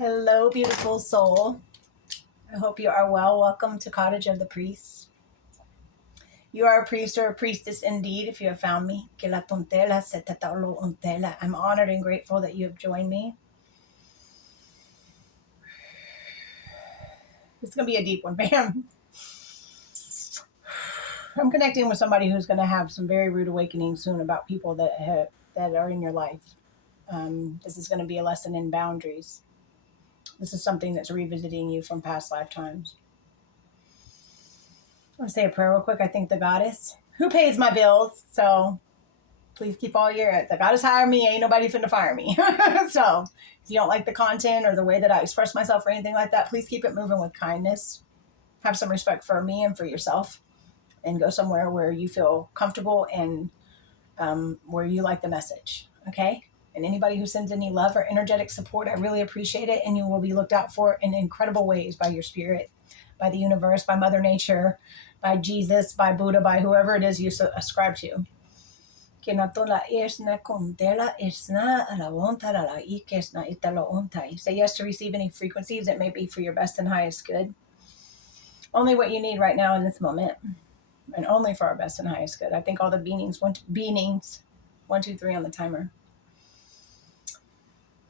Hello, beautiful soul. I hope you are well. Welcome to Cottage of the Priests. You are a priest or a priestess indeed if you have found me. I'm honored and grateful that you have joined me. It's going to be a deep one, fam. I'm connecting with somebody who's going to have some very rude awakening soon about people that are in your life. This is going to be a lesson in boundaries. This is something that's revisiting you from past lifetimes. I want to say a prayer real quick. I thank the goddess who pays my bills. So please keep all the goddess hire me. Ain't nobody finna fire me. So if you don't like the content or the way that I express myself or anything like that, please keep it moving with kindness. Have some respect for me and for yourself, and go somewhere where you feel comfortable and where you like the message. Okay? And anybody who sends any love or energetic support, I really appreciate it. And you will be looked out for in incredible ways by your spirit, by the universe, by Mother Nature, by Jesus, by Buddha, by whoever it is you ascribe to. Say yes to receive any frequencies that may be for your best and highest good. Only what you need right now in this moment. And only for our best and highest good. I think all the beanings, 1, 2, 3 on the timer.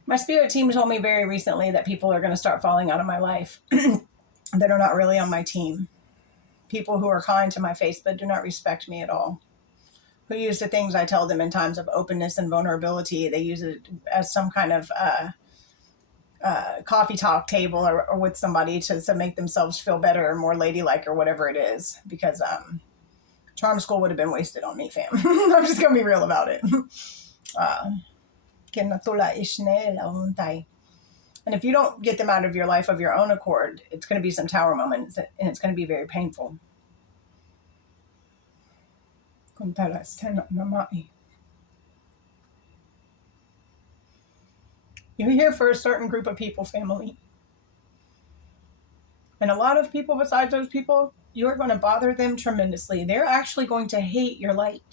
My spirit team told me very recently that people are going to start falling out of my life that are not really on my team. People who are kind to my face but do not respect me at all. Who use the things I tell them in times of openness and vulnerability. They use it as some kind of coffee talk table or with somebody to make themselves feel better or more ladylike or whatever it is. Because charm school would have been wasted on me, fam. I'm just going to be real about it. And if you don't get them out of your life of your own accord, it's going to be some tower moments, and it's going to be very painful. You're here for a certain group of people, family. And a lot of people besides those people, you're going to bother them tremendously. They're actually going to hate your light.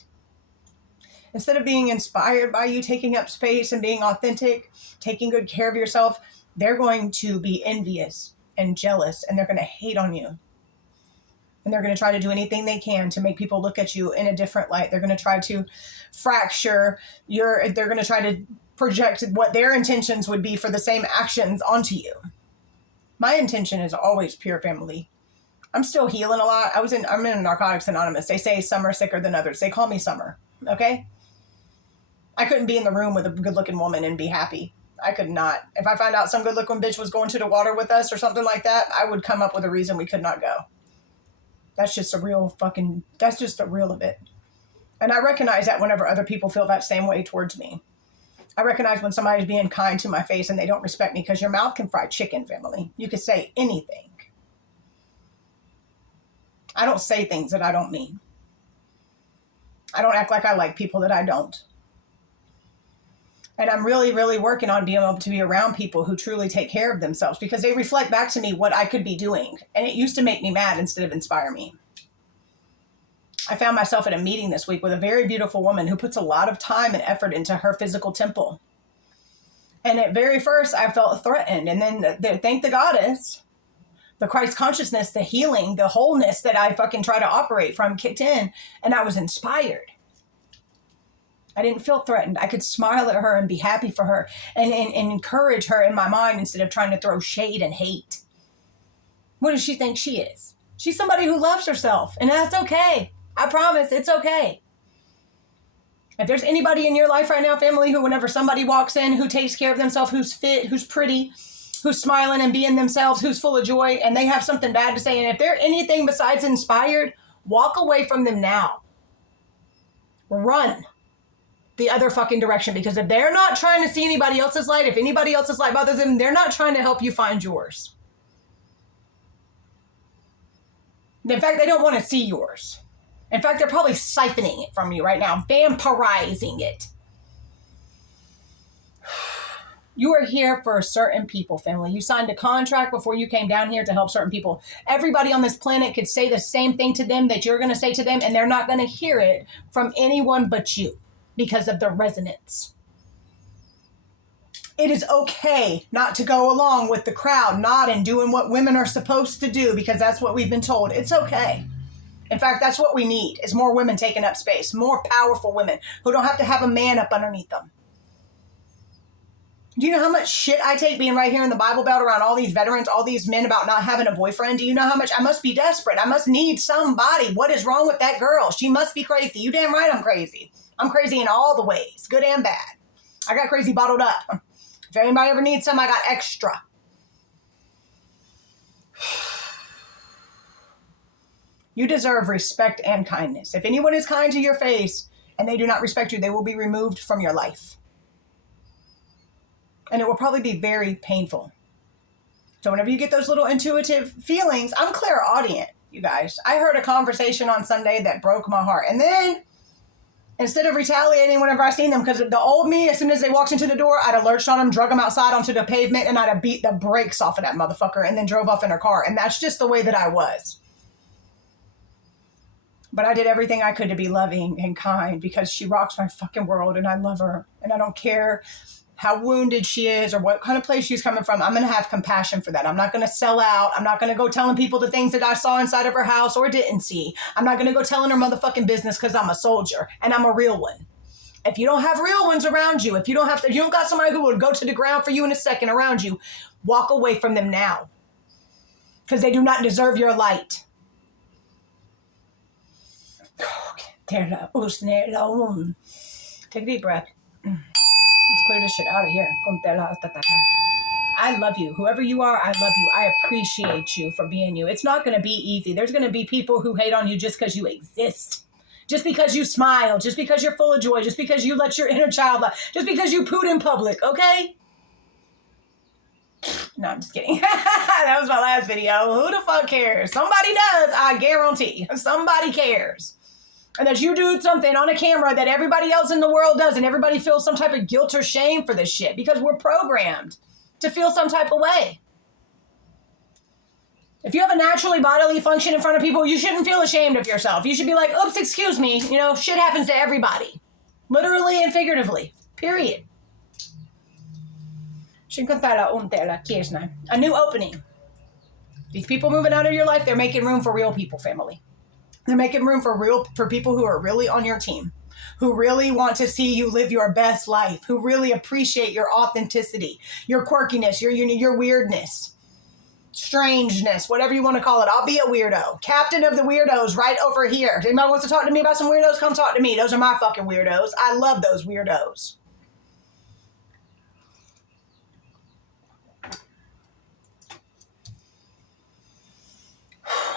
Instead of being inspired by you taking up space and being authentic, taking good care of yourself, they're going to be envious and jealous, and they're going to hate on you. And they're going to try to do anything they can to make people look at you in a different light. They're going to try to fracture they're going to try to project what their intentions would be for the same actions onto you. My intention is always pure, family. I'm still healing a lot. I'm in Narcotics Anonymous. They say some are sicker than others. They call me Summer. Okay? I couldn't be in the room with a good-looking woman and be happy. I could not. If I found out some good-looking bitch was going to the water with us or something like that, I would come up with a reason we could not go. That's just the real of it. And I recognize that whenever other people feel that same way towards me. I recognize when somebody's being kind to my face and they don't respect me, because your mouth can fry chicken, family. You could say anything. I don't say things that I don't mean. I don't act like I like people that I don't. And I'm really, really working on being able to be around people who truly take care of themselves, because they reflect back to me what I could be doing. And it used to make me mad instead of inspire me. I found myself at a meeting this week with a very beautiful woman who puts a lot of time and effort into her physical temple. And at very first, I felt threatened. And then thank the goddess, the Christ consciousness, the healing, the wholeness that I fucking try to operate from kicked in. And I was inspired. I didn't feel threatened. I could smile at her and be happy for her and encourage her in my mind instead of trying to throw shade and hate. What does she think she is? She's somebody who loves herself, and that's okay. I promise it's okay. If there's anybody in your life right now, family, who whenever somebody walks in, who takes care of themselves, who's fit, who's pretty, who's smiling and being themselves, who's full of joy, and they have something bad to say, and if they're anything besides inspired, walk away from them now. Run the other fucking direction, because if they're not trying to see anybody else's light, if anybody else's light bothers them, they're not trying to help you find yours. In fact, they don't want to see yours. In fact, they're probably siphoning it from you right now, vampirizing it. You are here for certain people, family. You signed a contract before you came down here to help certain people. Everybody on this planet could say the same thing to them that you're going to say to them, and they're not going to hear it from anyone but you, because of the resonance. It is okay not to go along with the crowd, nodding, doing what women are supposed to do because that's what we've been told. It's okay. In fact, that's what we need, is more women taking up space, more powerful women who don't have to have a man up underneath them. Do you know how much shit I take being right here in the Bible Belt around all these veterans, all these men about not having a boyfriend? Do you know how much I must be desperate? I must need somebody. What is wrong with that girl? She must be crazy. You damn right I'm crazy. I'm crazy in all the ways, good and bad. I got crazy bottled up. If anybody ever needs some, I got extra. You deserve respect and kindness. If anyone is kind to your face and they do not respect you, they will be removed from your life. And it will probably be very painful. So whenever you get those little intuitive feelings, I'm clairaudient, you guys. I heard a conversation on Sunday that broke my heart. And then instead of retaliating whenever I seen them, because the old me, as soon as they walked into the door, I'd have lurched on them, drug them outside onto the pavement, and I'd have beat the brakes off of that motherfucker and then drove off in her car. And that's just the way that I was. But I did everything I could to be loving and kind because she rocks my fucking world and I love her. And I don't care how wounded she is or what kind of place she's coming from. I'm going to have compassion for that. I'm not going to sell out. I'm not going to go telling people the things that I saw inside of her house or didn't see. I'm not going to go telling her motherfucking business because I'm a soldier and I'm a real one. If you don't have real ones around you, if you don't got somebody who would go to the ground for you in a second around you, walk away from them now because they do not deserve your light. Take a deep breath. Let's clear this shit out of here. I love you. Whoever you are, I love you. I appreciate you for being you. It's not going to be easy. There's going to be people who hate on you just because you exist. Just because you smile. Just because you're full of joy. Just because you let your inner child out. Just because you poot in public, okay? No, I'm just kidding. That was my last video. Who the fuck cares? Somebody does, I guarantee. Somebody cares. And that you do something on a camera that everybody else in the world does and everybody feels some type of guilt or shame for this shit because we're programmed to feel some type of way. If you have a naturally bodily function in front of people, you shouldn't feel ashamed of yourself. You should be like, oops, excuse me. You know, shit happens to everybody. Literally and figuratively. Period. A new opening. These people moving out of your life, they're making room for real people, family. They're making room for people who are really on your team, who really want to see you live your best life, who really appreciate your authenticity, your quirkiness, your weirdness, strangeness, whatever you want to call it. I'll be a weirdo. Captain of the weirdos right over here. If anybody wants to talk to me about some weirdos, come talk to me. Those are my fucking weirdos. I love those weirdos.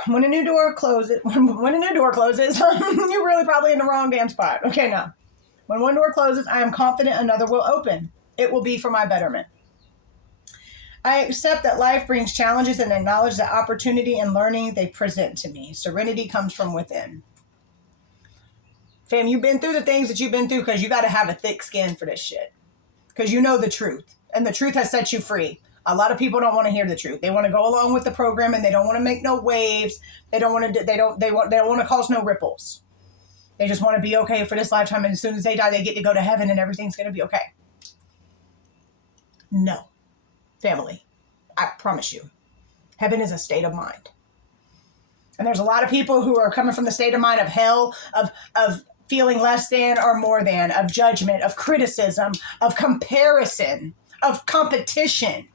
When a new door closes, you're really probably in the wrong damn spot. Okay, now. When one door closes, I am confident another will open. It will be for my betterment. I accept that life brings challenges and acknowledge the opportunity and learning they present to me. Serenity comes from within. Fam, you've been through the things that you've been through because you got to have a thick skin for this shit. Because you know the truth. And the truth has set you free. A lot of people don't want to hear the truth. They want to go along with the program and they don't want to make no waves. They don't want to cause no ripples. They just want to be okay for this lifetime. And as soon as they die, they get to go to heaven and everything's going to be okay. No, family, I promise you, heaven is a state of mind. And there's a lot of people who are coming from the state of mind of hell, of feeling less than or more than, of judgment, of criticism, of comparison, of competition.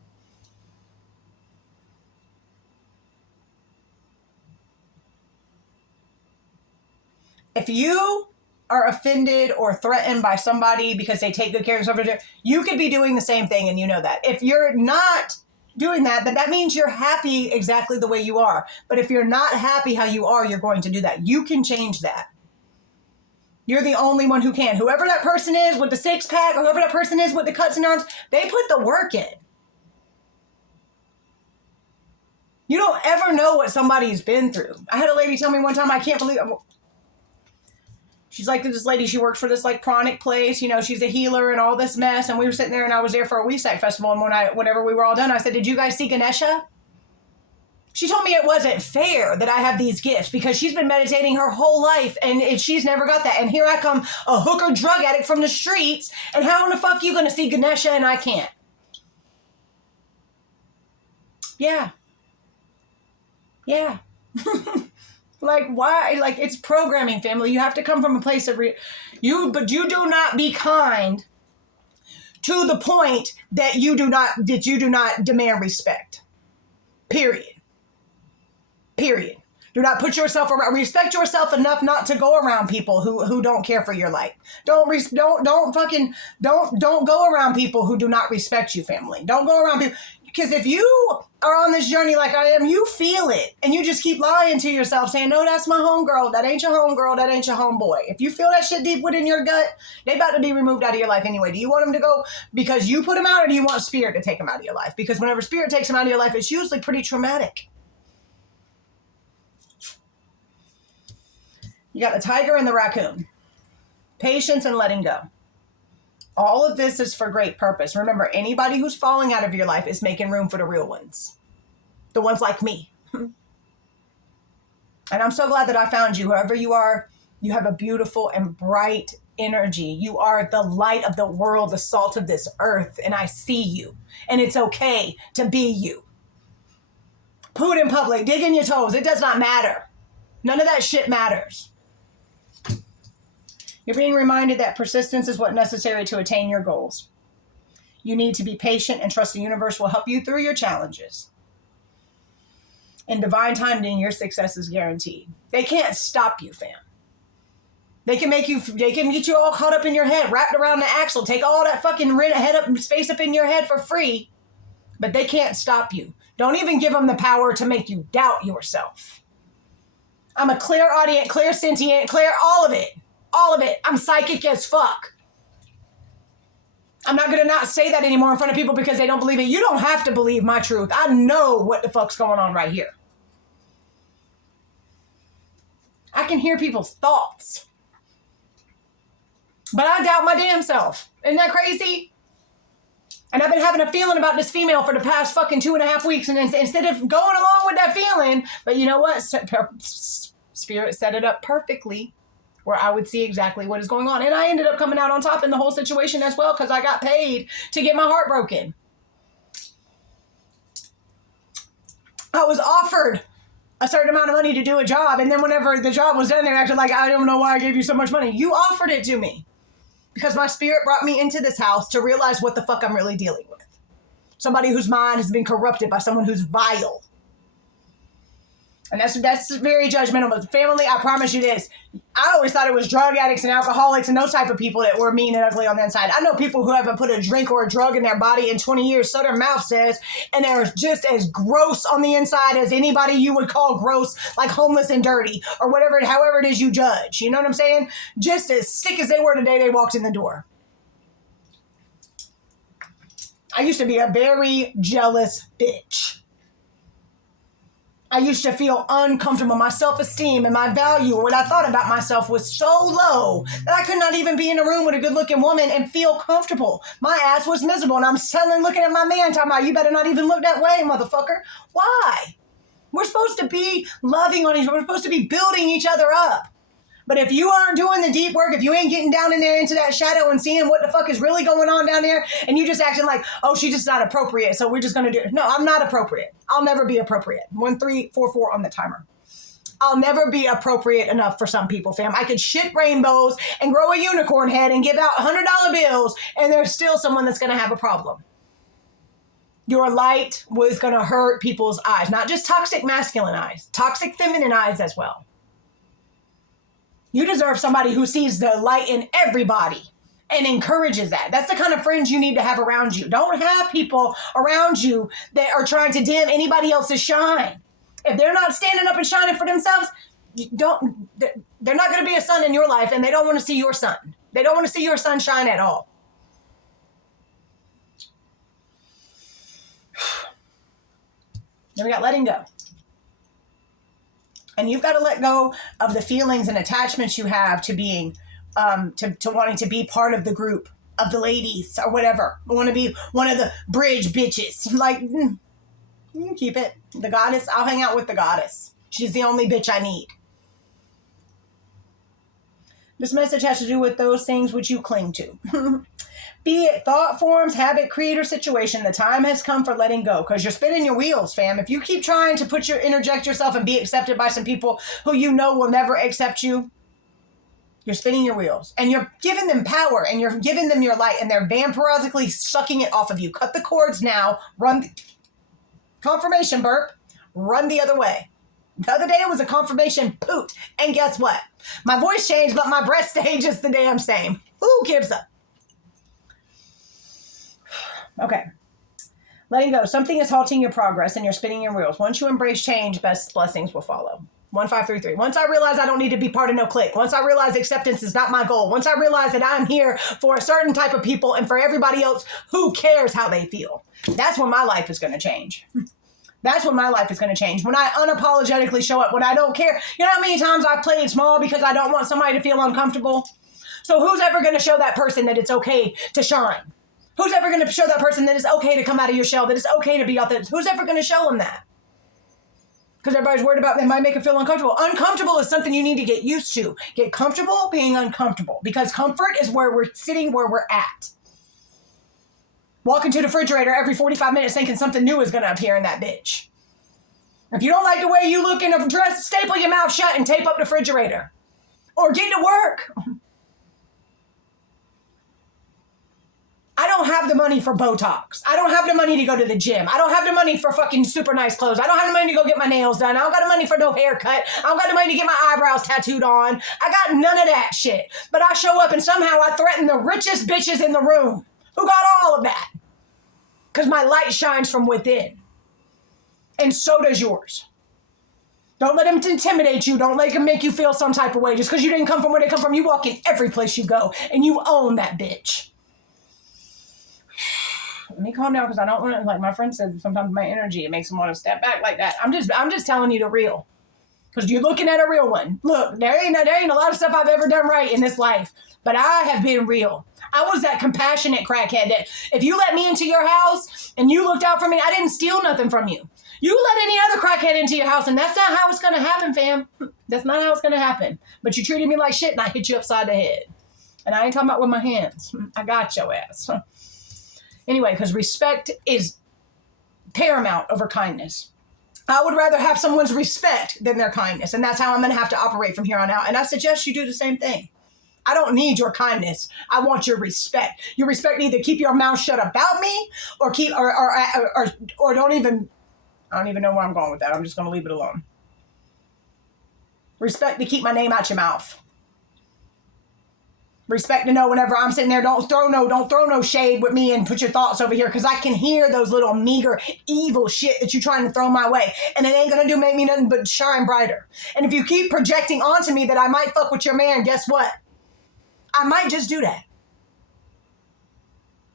If you are offended or threatened by somebody because they take good care of themselves, you could be doing the same thing and you know that. If you're not doing that, then that means you're happy exactly the way you are. But if you're not happy how you are, you're going to do that. You can change that. You're the only one who can. Whoever that person is with the six pack, or whoever that person is with the cuts and arms, they put the work in. You don't ever know what somebody's been through. I had a lady tell me one time, I can't believe it. She's like this lady, she works for this like pranic place, you know, she's a healer and all this mess. And we were sitting there and I was there for a WeSack festival. And whenever we were all done, I said, did you guys see Ganesha? She told me it wasn't fair that I have these gifts because she's been meditating her whole life and she's never got that. And here I come, a hooker drug addict from the streets. And how in the fuck are you going to see Ganesha and I can't? Yeah. Yeah. Like, why? Like, it's programming, family. You have to come from a place of but you do not be kind to the point that you do not demand respect. Period. Period. Do not put yourself around. Respect yourself enough not to go around people who don't care for your life. Don't go around people who do not respect you, family. Don't go around people, because if you are on this journey like I am, you feel it, and you just keep lying to yourself, saying, "No, that's my homegirl. That ain't your homegirl. That ain't your homeboy." If you feel that shit deep within your gut, they about to be removed out of your life anyway. Do you want them to go because you put them out, or do you want spirit to take them out of your life? Because whenever spirit takes them out of your life, it's usually pretty traumatic. You got the tiger and the raccoon. Patience and letting go. All of this is for great purpose. Remember, anybody who's falling out of your life is making room for the real ones. The ones like me. And I'm so glad that I found you. Whoever you are, you have a beautiful and bright energy. You are the light of the world, the salt of this earth. And I see you. And it's okay to be you. Poo it in public. Dig in your toes. It does not matter. None of that shit matters. You're being reminded that persistence is what's necessary to attain your goals. You need to be patient and trust the universe will help you through your challenges. In divine timing, your success is guaranteed. They can't stop you, fam. They can get you all caught up in your head, wrapped around the axle, take all that fucking space up in your head for free, but they can't stop you. Don't even give them the power to make you doubt yourself. I'm a clairaudient, clairsentient, all of it. All of it. I'm psychic as fuck. I'm not going to not say that anymore in front of people because they don't believe it. You don't have to believe my truth. I know what the fuck's going on right here. I can hear people's thoughts. But I doubt my damn self. Isn't that crazy? And I've been having a feeling about this female for the past fucking 2.5 weeks. And instead of going along with that feeling, but you know what? Spirit set it up perfectly where I would see exactly what is going on. And I ended up coming out on top in the whole situation as well because I got paid to get my heart broken. I was offered a certain amount of money to do a job, and then whenever the job was done, they acted like, "I don't know why I gave you so much money." You offered it to me because my spirit brought me into this house to realize what the fuck I'm really dealing with. Somebody whose mind has been corrupted by someone who's vile. And that's very judgmental. But family, I promise you this. I always thought it was drug addicts and alcoholics and those type of people that were mean and ugly on the inside. I know people who haven't put a drink or a drug in their body in 20 years, so their mouth says, and they're just as gross on the inside as anybody you would call gross, like homeless and dirty, or however it is you judge. You know what I'm saying? Just as sick as they were the day they walked in the door. I used to be a very jealous bitch. I used to feel uncomfortable. My self-esteem and my value, or what I thought about myself, was so low that I could not even be in a room with a good-looking woman and feel comfortable. My ass was miserable, and I'm suddenly looking at my man talking about, "You better not even look that way, motherfucker." Why? We're supposed to be loving on each other. We're supposed to be building each other up. But if you aren't doing the deep work, if you ain't getting down in there into that shadow and seeing what the fuck is really going on down there, and you just acting like, "Oh, she's just not appropriate, so we're just going to do it." No, I'm not appropriate. I'll never be appropriate. 1344 on the timer. I'll never be appropriate enough for some people, fam. I could shit rainbows and grow a unicorn head and give out $100 bills, and there's still someone that's going to have a problem. Your light was going to hurt people's eyes, not just toxic masculine eyes, toxic feminine eyes as well. You deserve somebody who sees the light in everybody and encourages that. That's the kind of friends you need to have around you. Don't have people around you that are trying to dim anybody else's shine. If they're not standing up and shining for themselves, they're not going to be a sun in your life, and they don't want to see your sun. They don't want to see your sunshine at all. Then we got letting go. And you've got to let go of the feelings and attachments you have to being, to wanting to be part of the group of the ladies or whatever. I want to be one of the bridge bitches. Like, you can keep it. The goddess, I'll hang out with the goddess. She's the only bitch I need. This message has to do with those things which you cling to. Be it thought forms, habit, creed, or situation, the time has come for letting go, because you're spinning your wheels, fam. If you keep trying to interject yourself and be accepted by some people who you know will never accept you, you're spinning your wheels. And you're giving them power, and you're giving them your light, and they're vampirically sucking it off of you. Cut the cords now. Confirmation burp. Run the other way. The other day it was a confirmation poot. And guess what? My voice changed, but my breath stayed just the damn same. Who gives up? Okay. Letting go. Something is halting your progress and you're spinning your wheels. Once you embrace change, best blessings will follow. 1533. Once I realize I don't need to be part of no clique. Once I realize acceptance is not my goal. Once I realize that I'm here for a certain type of people and for everybody else, who cares how they feel? That's when my life is going to change. That's when my life is going to change. When I unapologetically show up, when I don't care. You know how many times I've played small because I don't want somebody to feel uncomfortable? So who's ever going to show that person that it's okay to shine? Who's ever going to show that person that it's okay to come out of your shell, that it's okay to be authentic? Who's ever going to show them that? Because everybody's worried about they might make it feel uncomfortable. Uncomfortable is something you need to get used to. Get comfortable being uncomfortable, because comfort is where we're sitting, where we're at. Walk into the refrigerator every 45 minutes thinking something new is going to appear in that bitch. If you don't like the way you look in a dress, staple your mouth shut and tape up the refrigerator. Or get to work. I don't have the money for Botox. I don't have the money to go to the gym. I don't have the money for fucking super nice clothes. I don't have the money to go get my nails done. I don't got the money for no haircut. I don't got the money to get my eyebrows tattooed on. I got none of that shit. But I show up and somehow I threaten the richest bitches in the room who got all of that. Because my light shines from within. And so does yours. Don't let them intimidate you. Don't let them make you feel some type of way. Just because you didn't come from where they come from, you walk in every place you go and you own that bitch. Let me calm down, because I don't want to, like my friend said, sometimes my energy, it makes them want to step back like that. I'm just telling you the real. Because you're looking at a real one. Look, there ain't a lot of stuff I've ever done right in this life. But I have been real. I was that compassionate crackhead that if you let me into your house and you looked out for me, I didn't steal nothing from you. You let any other crackhead into your house, and that's not how it's going to happen, fam. That's not how it's going to happen. But you treated me like shit, and I hit you upside the head. And I ain't talking about with my hands. I got your ass. Anyway, because respect is paramount over kindness. I would rather have someone's respect than their kindness. And that's how I'm going to have to operate from here on out. And I suggest you do the same thing. I don't need your kindness. I want your respect. Your respect to either keep your mouth shut about me or don't even, I don't even know where I'm going with that. I'm just going to leave it alone. Respect to keep my name out your mouth. Respect to know whenever I'm sitting there, don't throw no shade with me and put your thoughts over here, because I can hear those little meager evil shit that you're trying to throw my way, and it ain't gonna make me nothing but shine brighter. And if you keep projecting onto me that I might fuck with your man, guess what? I might just do that.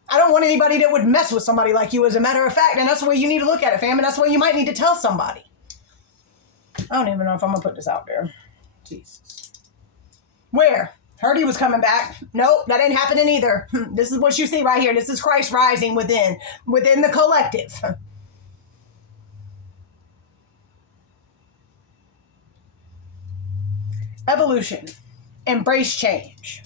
I don't want anybody that would mess with somebody like you, as a matter of fact, and that's the way you need to look at it, fam, and that's the way you might need to tell somebody. I don't even know if I'm gonna put this out there. Jesus. Where? Heard he was coming back. Nope, that ain't happening either. This is what you see right here. This is Christ rising within the collective. Evolution. Embrace change.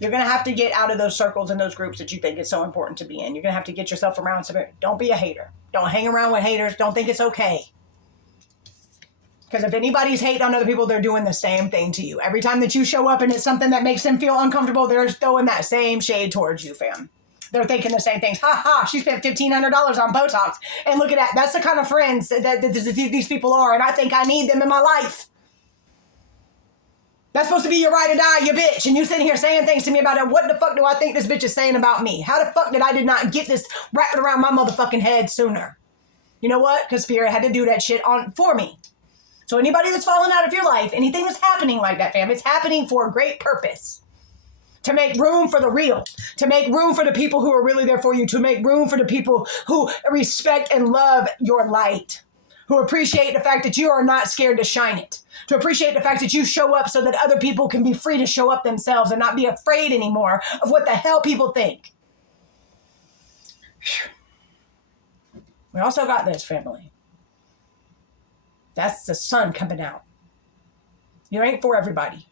You're going to have to get out of those circles and those groups that you think it's so important to be in. You're going to have to get yourself around some. Don't be a hater. Don't hang around with haters. Don't think it's okay. Because if anybody's hating on other people, they're doing the same thing to you. Every time that you show up and it's something that makes them feel uncomfortable, they're throwing that same shade towards you, fam. They're thinking the same things. Ha ha, she spent $1,500 on Botox. And look at that. That's the kind of friends that these people are. And I think I need them in my life. That's supposed to be your ride or die, you bitch. And you sitting here saying things to me about it. What the fuck do I think this bitch is saying about me? How the fuck did I not get this wrapped around my motherfucking head sooner? You know what? Because Spirit had to do that shit for me. So anybody that's fallen out of your life, anything that's happening like that, fam, it's happening for a great purpose. To make room for the real. To make room for the people who are really there for you. To make room for the people who respect and love your light. Who appreciate the fact that you are not scared to shine it. To appreciate the fact that you show up so that other people can be free to show up themselves and not be afraid anymore of what the hell people think. We also got this, family. That's the sun coming out. You ain't for everybody.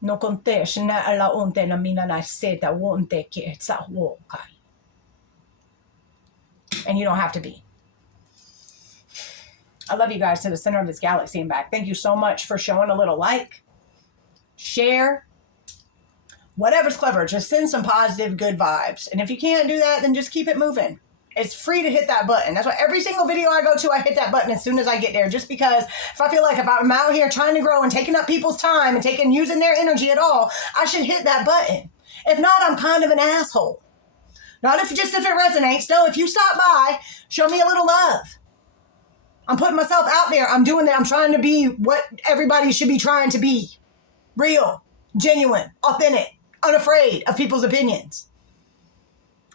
No contesh na ala unte na mina na seta wonte ke sa wokai. And you don't have to be. I love you guys to the center of this galaxy and back. Thank you so much for showing a little like, share, whatever's clever. Just send some positive, good vibes. And if you can't do that, then just keep it moving. It's free to hit that button. That's why every single video I go to, I hit that button as soon as I get there. Just because if I feel like if I'm out here trying to grow and taking up people's time and using their energy at all, I should hit that button. If not, I'm kind of an asshole. Not if it resonates. No, if you stop by, show me a little love. I'm putting myself out there. I'm doing that. I'm trying to be what everybody should be trying to be. Real, genuine, authentic, unafraid of people's opinions.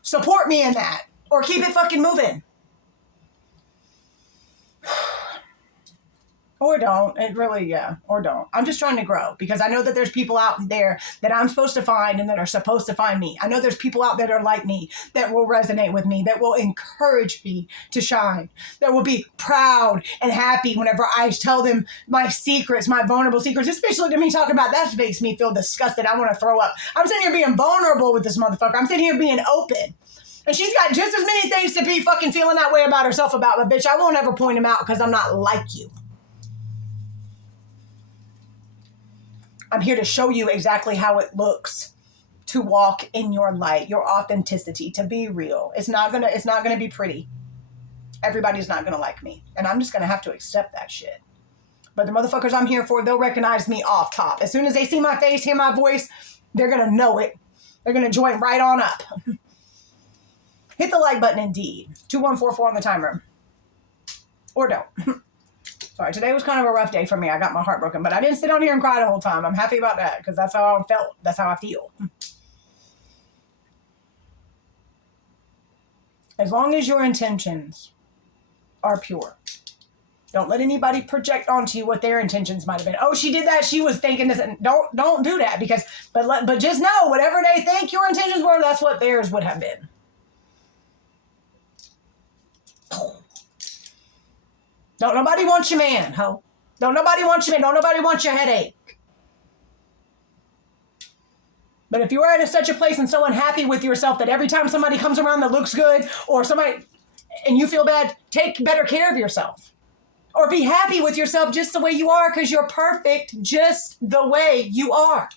Support me in that. Or keep it fucking moving. Or don't. It really, yeah. Or don't. I'm just trying to grow because I know that there's people out there that I'm supposed to find and that are supposed to find me. I know there's people out there that are like me, that will resonate with me, that will encourage me to shine, that will be proud and happy whenever I tell them my secrets, my vulnerable secrets, especially to me talking about that makes me feel disgusted. I want to throw up. I'm sitting here being vulnerable with this motherfucker. I'm sitting here being open. And she's got just as many things to be fucking feeling that way about herself about, but bitch, I won't ever point them out because I'm not like you. I'm here to show you exactly how it looks to walk in your light, your authenticity, to be real. It's not gonna be pretty. Everybody's not gonna like me. And I'm just gonna have to accept that shit. But the motherfuckers I'm here for, they'll recognize me off top. As soon as they see my face, hear my voice, they're gonna know it. They're gonna join right on up. Hit the like button indeed. 2144 on the timer. Or don't. Sorry, today was kind of a rough day for me. I got my heart broken, but I didn't sit down here and cry the whole time. I'm happy about that because that's how I felt. That's how I feel. As long as your intentions are pure. Don't let anybody project onto you what their intentions might have been. Oh, she did that. She was thinking this. Don't do that because, but just know whatever they think your intentions were, that's what theirs would have been. Don't nobody want your man, ho. Don't nobody want your man. Don't nobody want your headache. But if you are at such a place and so unhappy with yourself that every time somebody comes around that looks good or somebody and you feel bad, take better care of yourself. Or be happy with yourself just the way you are because you're perfect just the way you are.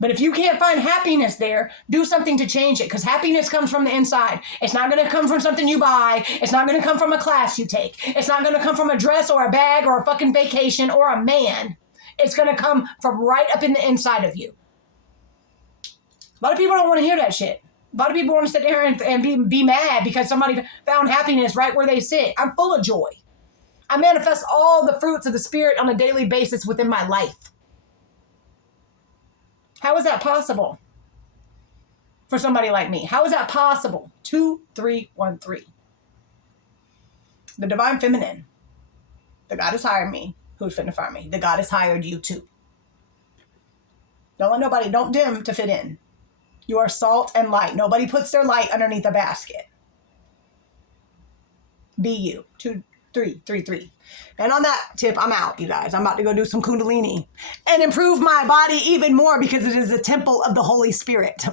But if you can't find happiness there, do something to change it because happiness comes from the inside. It's not going to come from something you buy. It's not going to come from a class you take. It's not going to come from a dress or a bag or a fucking vacation or a man. It's going to come from right up in the inside of you. A lot of people don't want to hear that shit. A lot of people want to sit there and be mad because somebody found happiness right where they sit. I'm full of joy. I manifest all the fruits of the spirit on a daily basis within my life. How is that possible for somebody like me? How is that possible? 2313. The divine feminine. The goddess hired me. Who's finna fire me? The goddess hired you too. Don't let nobody, don't dim to fit in. You are salt and light. Nobody puts their light underneath a basket. Be you. 2333. And on that tip, I'm out, you guys. I'm about to go do some Kundalini and improve my body even more because it is a temple of the Holy Spirit.